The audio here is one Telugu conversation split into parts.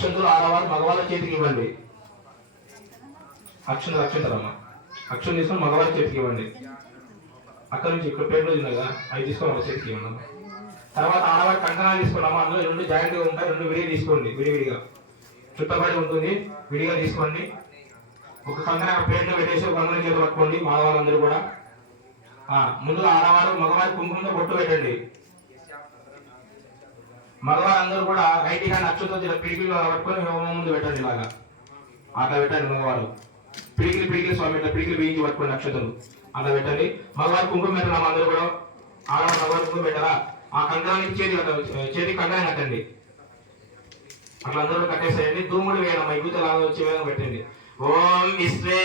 అక్షంతలు ఆడవారు మగవాళ్ళ చేతికి ఇవ్వండి. అక్షంతలమ్మా అక్షం తీసుకొని మగవాళ్ళ చేతికి ఇవ్వండి. అక్కడ నుంచి ఇక్కడ పేరు ఉన్నాయి కదా అవి తీసుకొని వాళ్ళ చేతికి ఇవ్వండి. తర్వాత ఆడవారి కంకణాలు తీసుకున్నాము. అందులో రెండు జాయింట్గా ఉంటాయి, రెండు విడిగా తీసుకోండి. విడివిడిగా చుట్టబడి ఉంటుంది, విడిగా తీసుకోండి. ఒక కంకణ పేరులో పెట్టేసి ఒక కంకణ చేతి పట్టుకోండి. మగవాళ్ళందరూ కూడా ముందుగా ఆడవారు మగవారి కుంకుమతో బొట్టు పెట్టండి. మగవారందరూ కూడా రైట్ హ్యాండ్ అక్షంతో పిడికిలు పట్టుకొని హోమం ముందు పెట్టండి. ఇలాగా అట్లా పెట్టండి. మగవారు పిడికిలి స్వామి ఇట్లా పిడికిలు బిగించి పట్టుకోండి. అక్షతలు అట్లా పెట్టండి. మగవారి కుంకుమ పెట్టడం అందరూ కూడా ఆడవారు మగవారి కుంకుమ పెట్టరా ఆ కంకణానికి చేతి కంకణం కట్టండి. అట్లా అందరూ కట్టేసేయండి. ధూముడు వేయడం ఇగుతలాగా వచ్చే విధంగా పెట్టండి. ఓం విశ్వే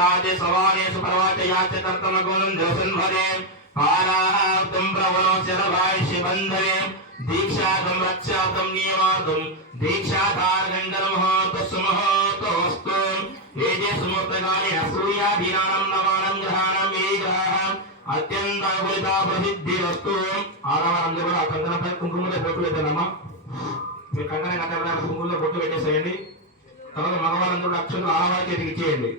తాజ సవానేషు పర్వాచయాచ కర్తమగుణం జలసన్భరే పారార్థం ప్రవనోచరవాయిషి బంధరే దీక్షాతం రక్షాతం నియమార్థం దీక్షాధారగండనమః తస్మహోతోస్తు ఏజే సుమూర్తగాని అసూయాధీనానం నవానం గ్రహాణం ఏజః అత్యంత గులిత ప్రసిద్ధి వస్తు. ఆడవారందరూ ఆ కంకణపై కుంకుమలో బొట్టు పెట్టారమ్మా. మీరు కంకణ కట్టాలి, కుంకుమలో బొట్టు పెట్టేసేయండి. తర్వాత మగవారందరూ అక్షంతలు ఆడవారి చేతికి ఇచ్చేయండి.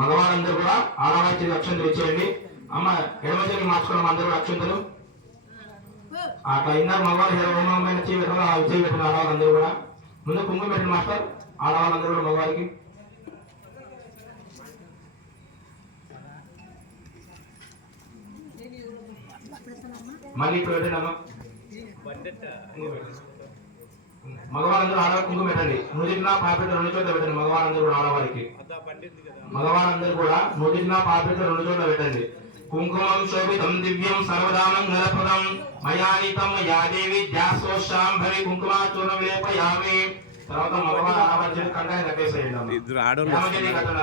మగవారందరూ కూడా ఆడవారి చేతికి అక్షంతలు ఇచ్చేయండి. అమ్మ ఎడమ చేతికి మార్చుకోవడం అందరూ అక్షంతలు అట్లా ఇందాక మగవారు హోమమైన చేయి పెట్టిన ఆడవాళ్ళందరూ కూడా ముందు కుంకుమ పెట్టిన మాస్టర్. ఆడవాళ్ళందరూ కూడా మగవారికి మళ్ళీ ఇప్పుడు పెట్టండి. మగవారందరూ ఆడవారికి కుంకుమ పెట్టండి. నుదిటిన పాపెట్ట రెండు చోట్ల పెట్టండి. మగవారందరూ కూడా ఆడవారికి మగవారందరూ కూడా నుదిటిన పాపెట్ట రెండు చోట్ల పెట్టండి. కుంకుమం శోభితం దివ్యం సర్వదానం గణప్రదం మయానితం యాదేవి ధ్యాసోశాంభవి కుంకుమాచూర్ణం లేపయామి. తర్వాత మగవారు ఆడవారి కంటాన్ని కట్టేసేయండి. ఇద్దరు ఆడవాళ్ళు లేకపోతే